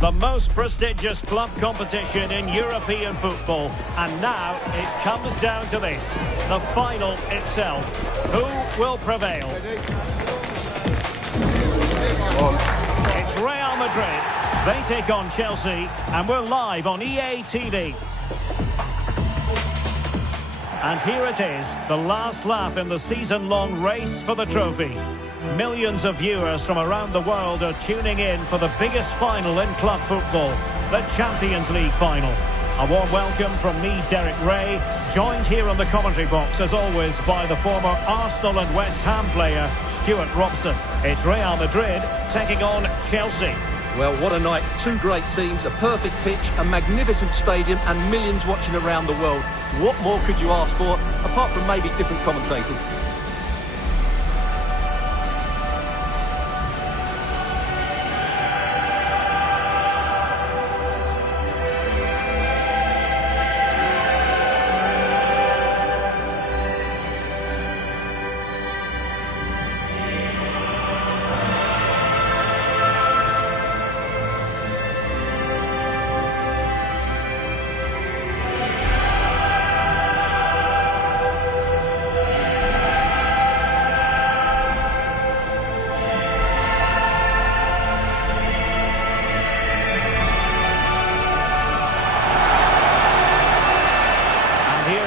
The most prestigious club competition in European football. And now it comes down to this. The final itself. Who will prevail? It's Real Madrid. They take on Chelsea. And we're live on EA TV. And here it is, the last lap in the season-long race for the trophy. Millions of viewers from around the world are tuning in for the biggest final in club football, the Champions League final. A warm welcome from me, Derek Ray, joined here on the commentary box, as always, by the former Arsenal and West Ham player, Stuart Robson. It's Real Madrid taking on Chelsea. Well, what a night. Two great teams, a perfect pitch, a magnificent stadium, and millions watching around the world. What more could you ask for, apart from maybe different commentators?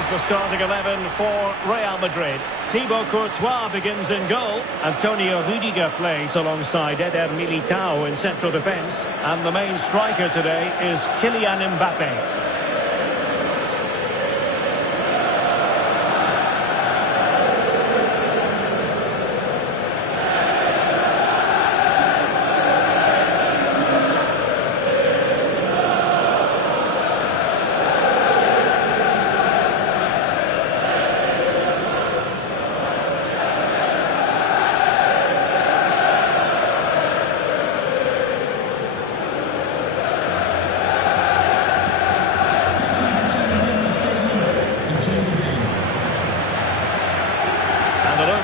The starting 11 for Real Madrid. Thibaut Courtois begins in goal. Antonio Rudiger plays alongside Eder Militao in central defence. And the main striker today is Kylian Mbappe.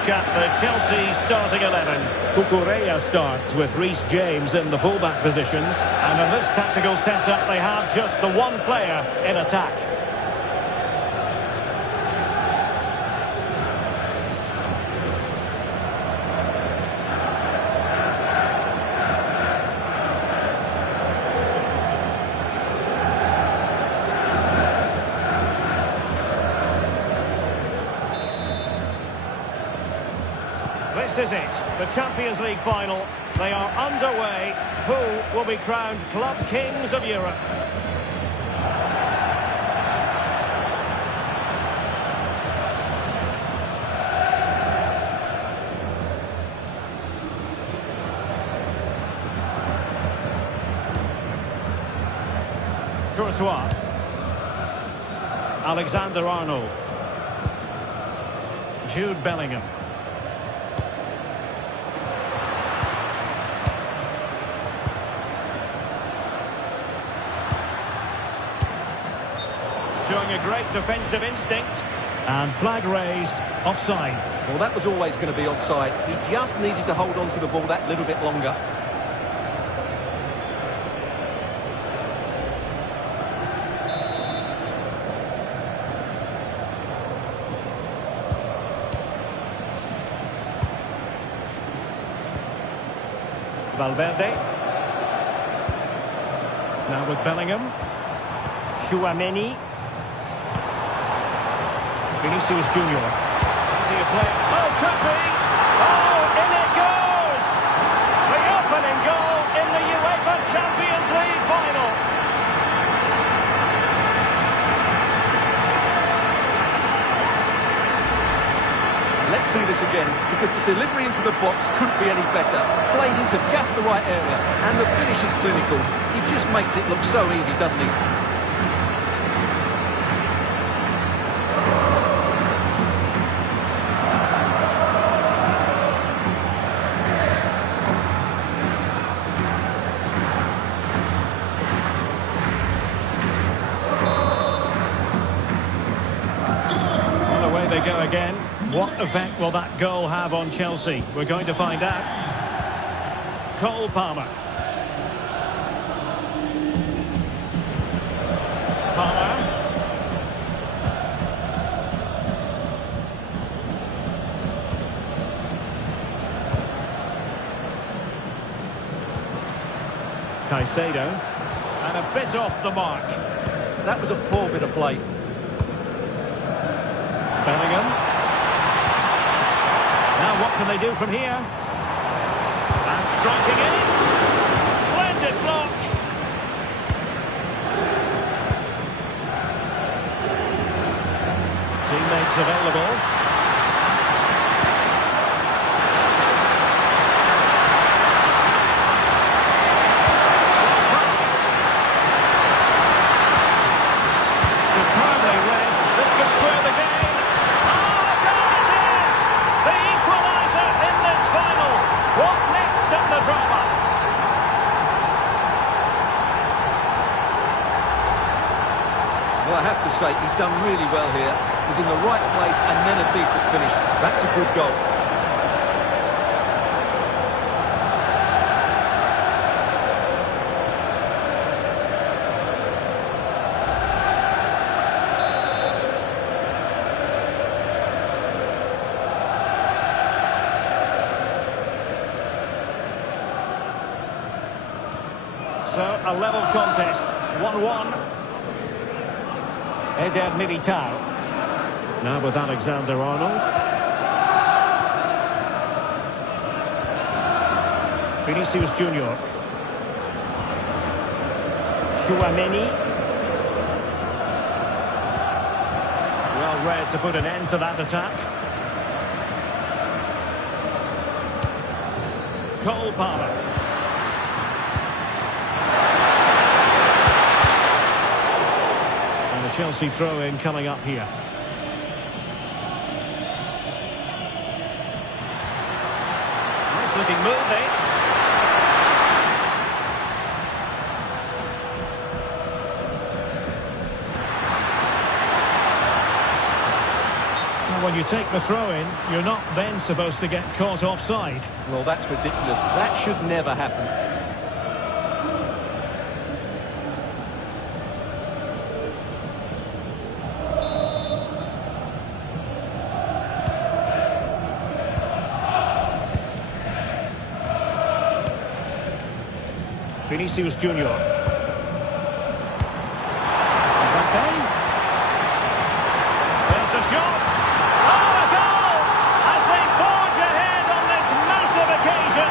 At the Chelsea starting 11. Cucurella starts with Reece James in the fullback positions. And in this tactical setup, they have just the one player in attack. This is it, the Champions League final. They are underway. Who will be crowned Club Kings of Europe? Courtois. Alexander-Arnold. Jude Bellingham. Showing a great defensive instinct. And flag raised, offside. Well, that was always going to be offside. He just needed to hold on to the ball that little bit longer. Valverde. Now with Bellingham. Chouameni. Vinicius Junior. Is he a player? Oh, could be! Oh, in it goes! The opening goal in the UEFA Champions League final. Let's see this again, because the delivery into the box couldn't be any better. Played into just the right area, and the finish is clinical. He just makes it look so easy, doesn't he? They go again. What effect will that goal have on Chelsea? We're going to find out. Cole Palmer. Palmer. Caicedo. And a bit off the mark. That was a poor bit of play. Bellingham. Now what can they do from here? And striking it. Splendid block. Teammates available. Superbly read. This could square the game. Oh, there it is! The equaliser in this final. What next in the drama? Well, I have to say, he's done really well here. He's in the right place and then a decent finish. That's a good goal. So, a level contest. 1-1. Eder Militao. Now with Alexander-Arnold. Vinicius Junior. Chouameni. Well read to put an end to that attack. Cole Palmer. And the Chelsea throw-in coming up here. Nice looking move, this. When you take the throw-in, you're not then supposed to get caught offside. Well, that's ridiculous. That should never happen. Vinicius Junior. There's the shot. Oh, a goal! As they forge ahead on this massive occasion.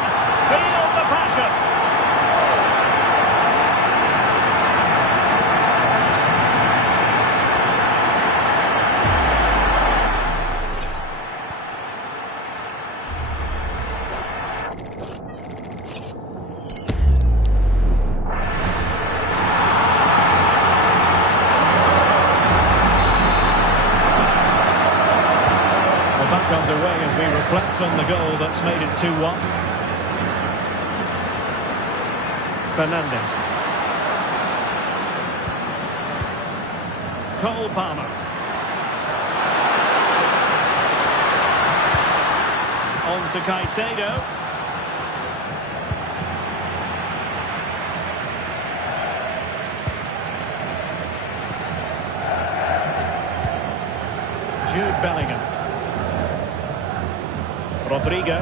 Feel the passion. Back underway as we reflect on the goal that's made it 2-1. Fernandes. Cole Palmer. On to Caicedo. Jude Bellingham. Rodrigo.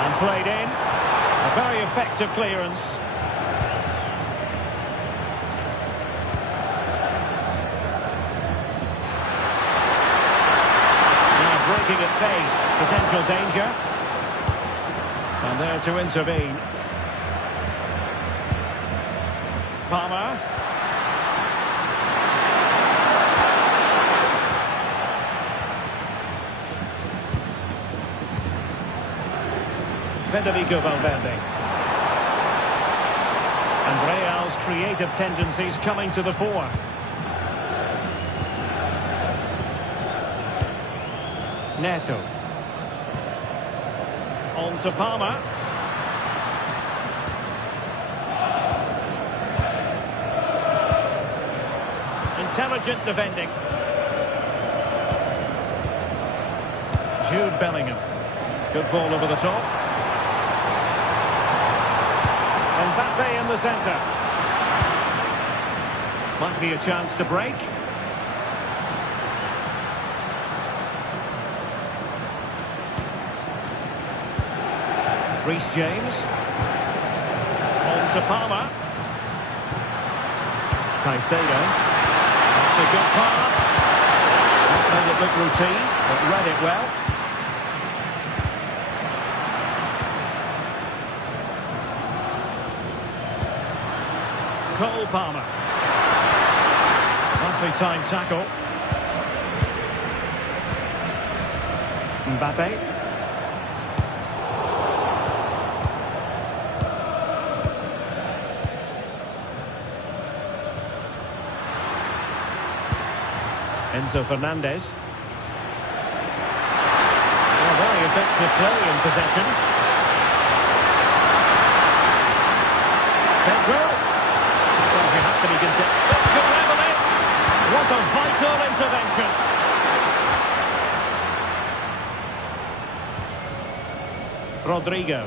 And played in. A very effective clearance. Now breaking at pace. Potential danger. And there to intervene. Palmer. Federico Valverde. And Real's creative tendencies coming to the fore. Neto. On to Palmer. Intelligent defending. Jude Bellingham. Good ball over the top. Mbappe in the centre. Might be a chance to break. Reece James. On to Palmer. Caicedo. That's a good pass. That made it look routine, but read it well. Cole Palmer. Nicely timed tackle. Mbappe. Enzo Fernandez. Well, very effective play in possession. Pedro. Well, you have to be content. This could level it. What a vital intervention. Rodrigo.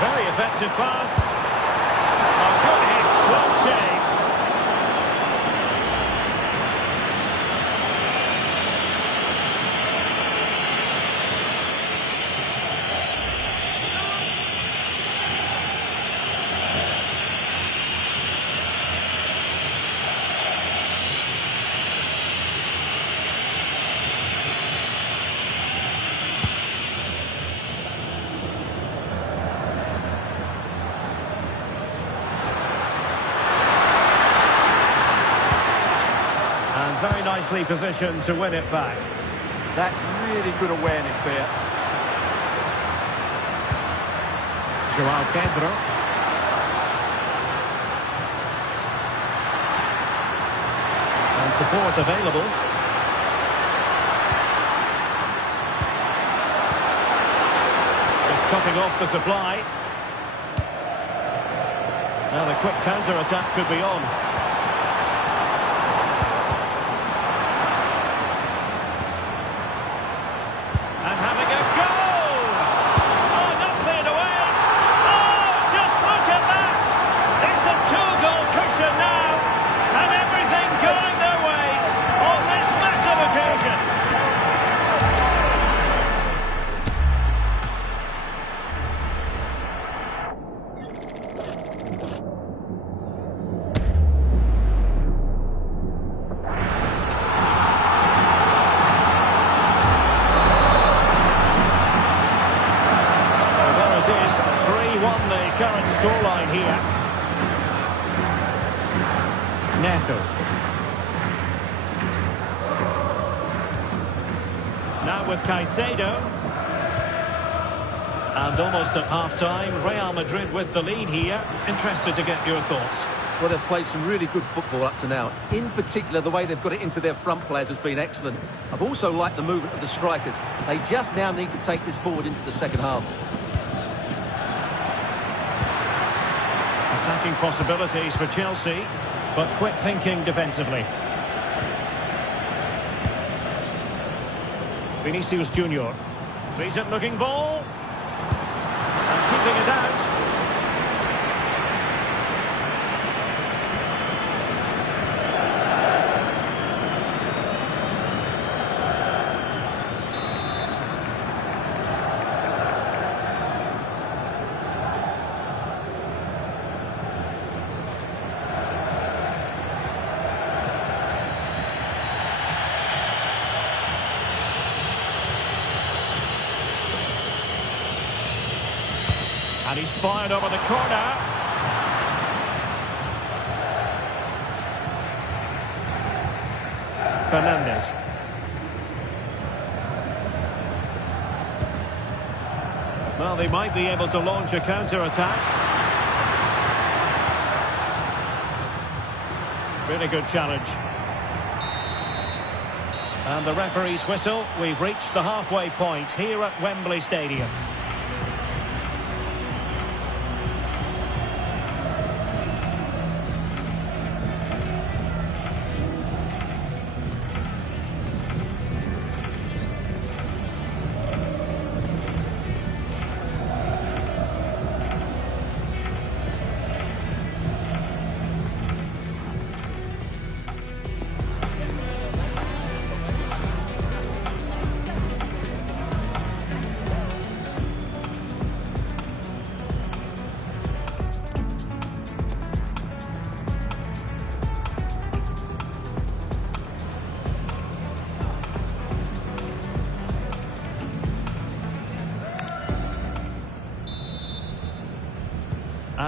Very effective pass. A good hit, close shave. Very nicely positioned to win it back. That's really good awareness there. Joao Pedro. And support available. Just cutting off the supply. Now the quick counter-attack could be on. Current scoreline here. Neto. Now with Caicedo. And almost at half-time, Real Madrid with the lead here. Interested to get your thoughts. Well, they've played some really good football up to now. In particular, the way they've got it into their front players has been excellent. I've also liked the movement of the strikers. They just now need to take this forward into the second half. Attacking possibilities for Chelsea, but quick thinking defensively. Vinicius Junior. Decent looking ball. And keeping it out. And he's fired over the corner. Fernandez. Well, they might be able to launch a counter-attack. Really good challenge. And the referee's whistle. We've reached the halfway point here at Wembley Stadium.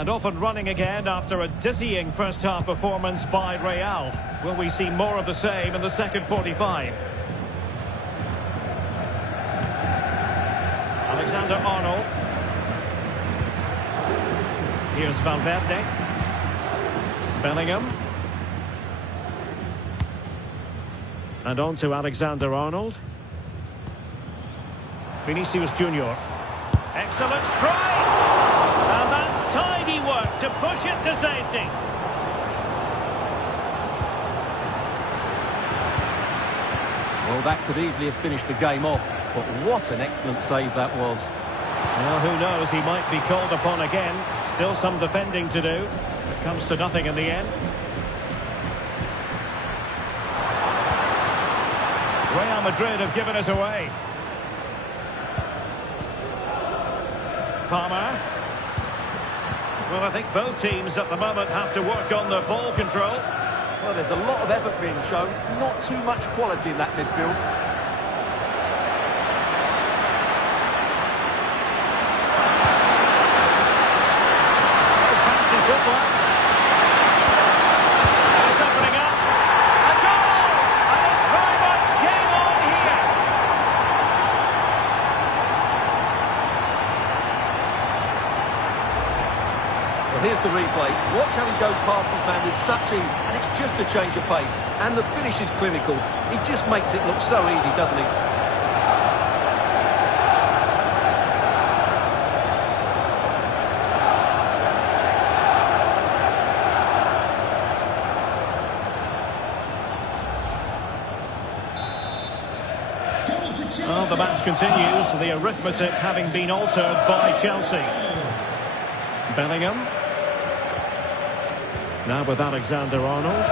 And off and running again after a dizzying first-half performance by Real. Will we see more of the same in the second 45? Alexander-Arnold. Here's Valverde. Bellingham. And on to Alexander-Arnold. Vinicius Junior. Excellent strike! And that's tidy work to push it to safety. Well, that could easily have finished the game off, but what an excellent save that was. Well, who knows, he might be called upon again. Still some defending to do. It comes to nothing in the end. Real Madrid have given us away. Palmer. Well, I think both teams at the moment have to work on their ball control. Well, there's a lot of effort being shown, not too much quality in that midfield. Fancy football. It's opening up. A goal! And it's very much game on here. Well, here's the replay. Watch how he goes past his man with such ease, and it's just a change of pace. And the finish is clinical. He just makes it look so easy, doesn't he? Well, the match continues, the arithmetic having been altered by Chelsea. Bellingham. Now with Alexander-Arnold.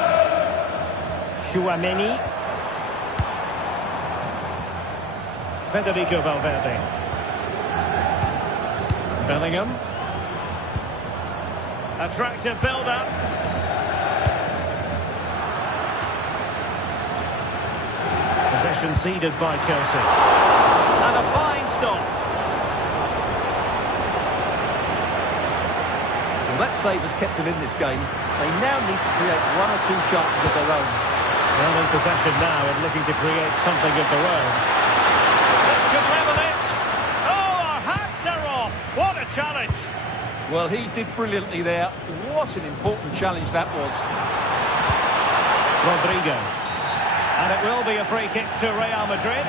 Tchouaméni. Federico Valverde. Bellingham. Attractive build-up. Possession ceded by Chelsea. And a fine stop. Well, that save has kept him in this game. They now need to create one or two chances of their own. Well, in possession now and looking to create something of their own. This could level it. Oh, our hats are off. What a challenge. Well, he did brilliantly there. What an important challenge that was. Rodrigo. And it will be a free kick to Real Madrid.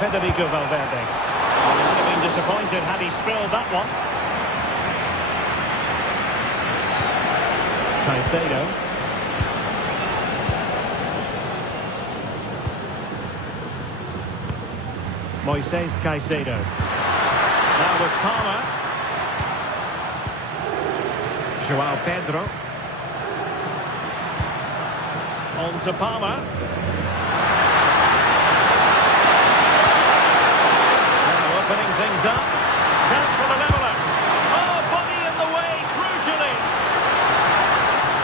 Federico Valverde. He would have been disappointed had he spilled that one. Caicedo. Moises Caicedo. Now with Palmer. João Pedro. On to Palmer. Opening things up. Chance for the leveller. Oh, body in the way, crucially.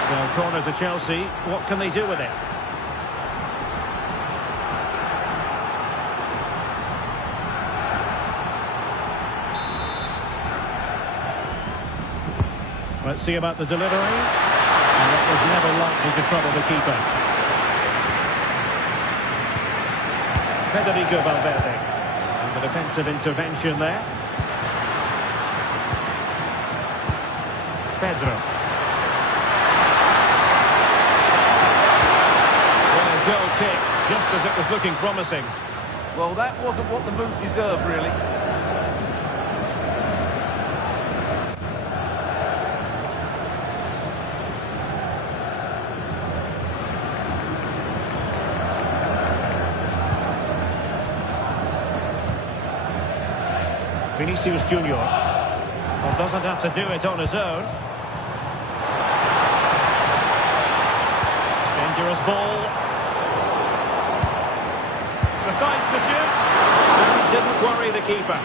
So, corner to Chelsea. What can they do with it? Let's see about the delivery. And that was never likely to trouble the keeper. Federico Valverde. The defensive intervention there. Pedro. Well, a goal kick, just as it was looking promising. Well, that wasn't what the move deserved, really. Vinicius Junior. Well, doesn't have to do it on his own. Dangerous ball. decides to shoot. And it didn't worry the keeper.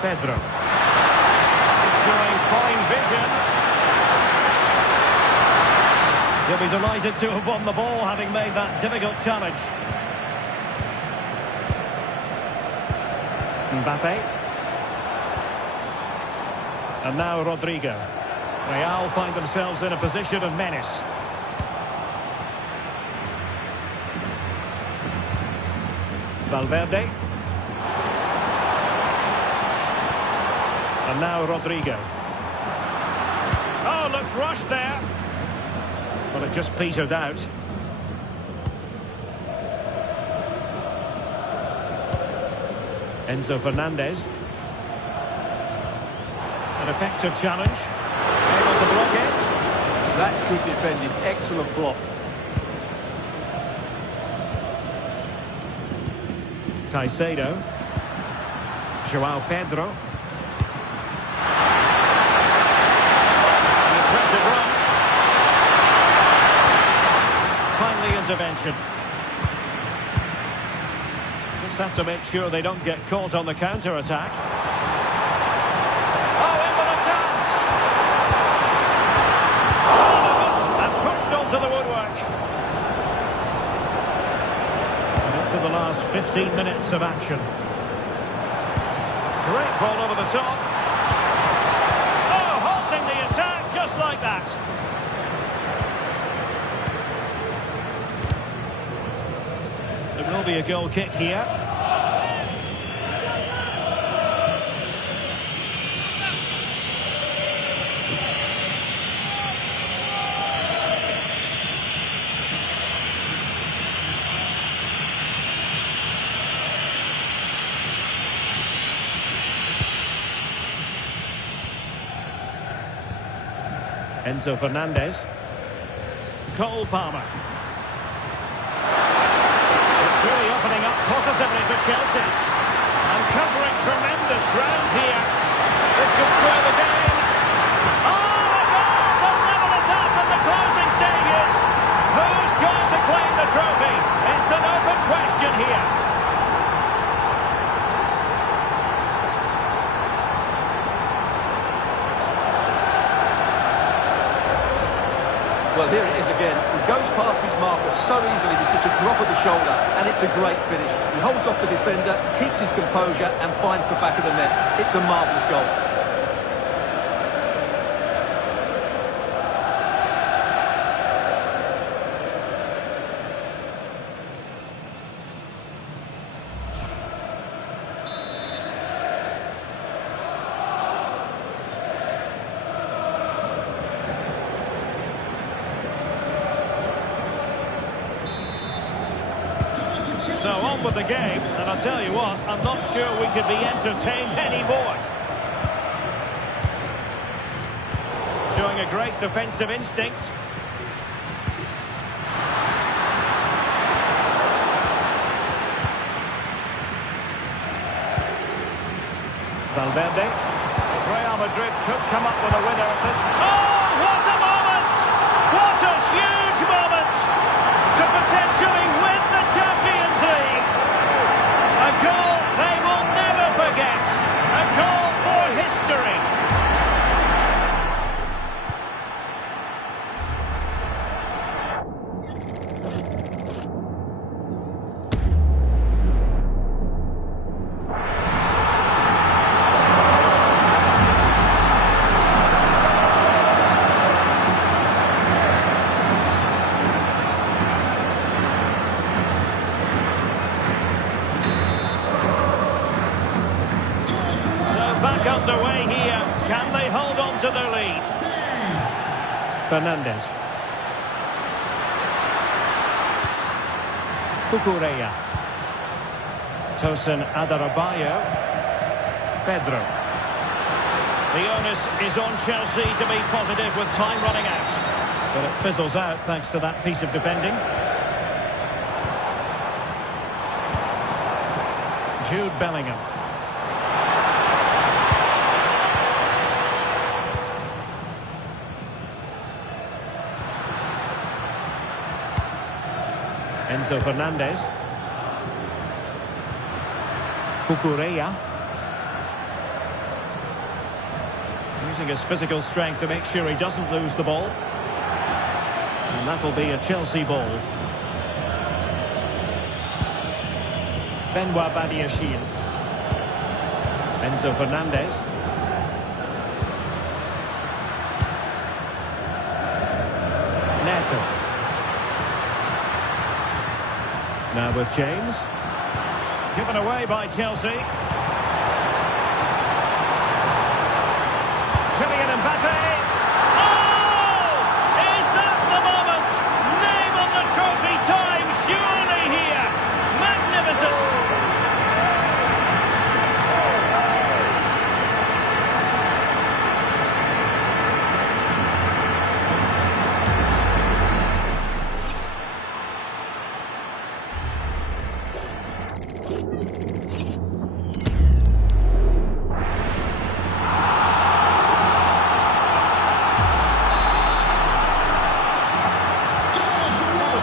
Pedro. Showing fine vision. He'll be delighted to have won the ball, having made that difficult challenge. Mbappe. And now Rodrigo. Real find themselves in a position of menace. Valverde. And now Rodrigo. Oh, looked rushed there. But it just petered out. Enzo Fernandez. An effective challenge. Able to block it. That's good defending. Excellent block. Caicedo. João Pedro. An impressive run. Timely intervention. Just have to make sure they don't get caught on the counter-attack. Oh, in with a chance! And pushed onto the woodwork. And into the last 15 minutes of action. Great ball over the top. Oh, halting the attack just like that. There will be a goal kick here. Enzo Fernandez. Cole Palmer. It's really opening up positively for Chelsea. And covering tremendous ground here. This could square the game. Oh, the goal to level us up in the closing stages. Who's going to claim the trophy? It's an open question here. Well, here it is again. He goes past his marker so easily with just a drop of the shoulder, and it's a great finish. He holds off the defender, keeps his composure, and finds the back of the net. It's a marvellous goal. So on with the game, and I'll tell you what, I'm not sure we could be entertained anymore. Showing a great defensive instinct. Valverde. Real Madrid could come up with a winner at this. Oh, what a moment! What a huge moment to potentially win the Champions League. A goal they will never forget. A goal for history. Back underway here. Can they hold on to their lead? Fernandez. Cucurella. Tosin Adarabioyo. Pedro. The onus is on Chelsea to be positive with time running out. But it fizzles out thanks to that piece of defending. Jude Bellingham. Enzo Fernandez. Cucurella. Using his physical strength to make sure he doesn't lose the ball. And that'll be a Chelsea ball. Benoit Badiashile. Enzo Fernandez. Neto. Now with James. Given away by Chelsea. Kylian Mbappe. Oh! Is that the moment? Name on the trophy time, surely here. Magnificent.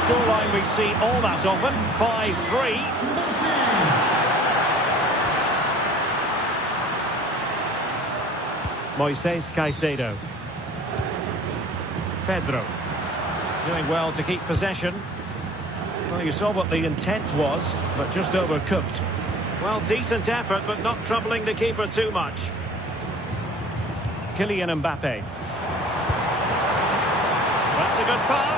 Scoreline we see all that often, 5-3. Moises Caicedo. Pedro. Doing well to keep possession. Well, you saw what the intent was, but just overcooked. Well, decent effort, but not troubling the keeper too much. Kylian Mbappe. That's a good pass.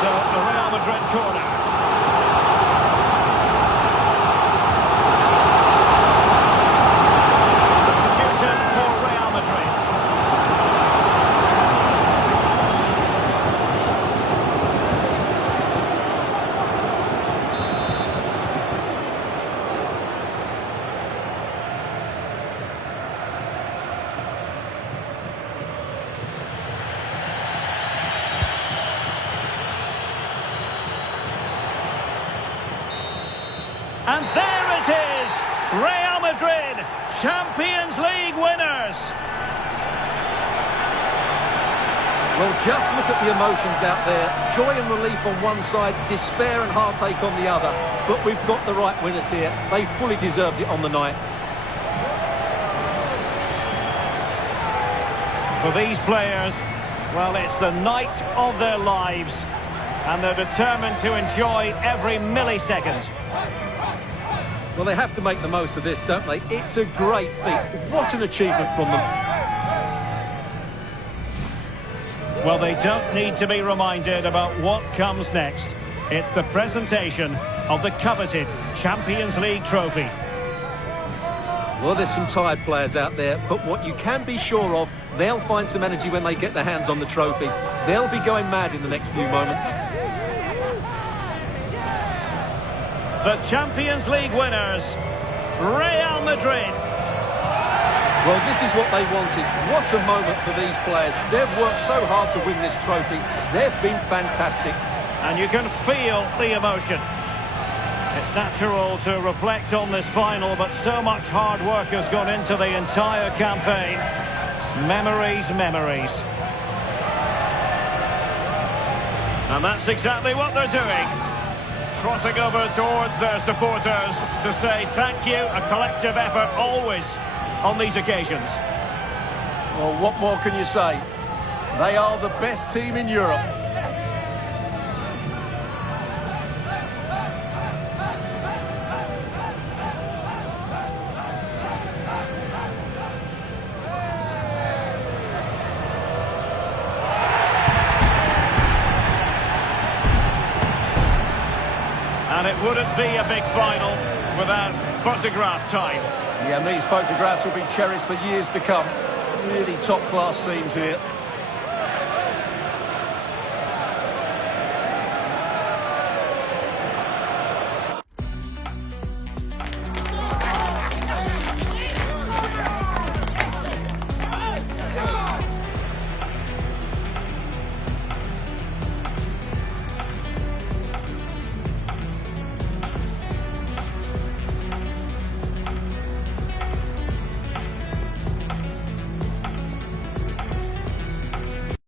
So, a Real Madrid corner. Substitution for Real Madrid. And there it is! Real Madrid, Champions League winners! Well, just look at the emotions out there. Joy and relief on one side, despair and heartache on the other. But we've got the right winners here. They fully deserved it on the night. For these players, well, it's the night of their lives. And they're determined to enjoy every millisecond. Well, they have to make the most of this, don't they? It's a great feat. What an achievement from them. Well, they don't need to be reminded about what comes next. It's the presentation of the coveted Champions League trophy. Well, there's some tired players out there, but what you can be sure of, they'll find some energy when they get their hands on the trophy. They'll be going mad in the next few moments. The Champions League winners, Real Madrid. Well, this is what they wanted. What a moment for these players. They've worked so hard to win this trophy. They've been fantastic. And you can feel the emotion. It's natural to reflect on this final, but so much hard work has gone into the entire campaign. Memories, memories. And that's exactly what they're doing. Trotting over towards their supporters to say thank you, a collective effort always on these occasions. Well, what more can you say? They are the best team in Europe. And it wouldn't be a big final without photograph time. Yeah, and these photographs will be cherished for years to come. Really top-class scenes here.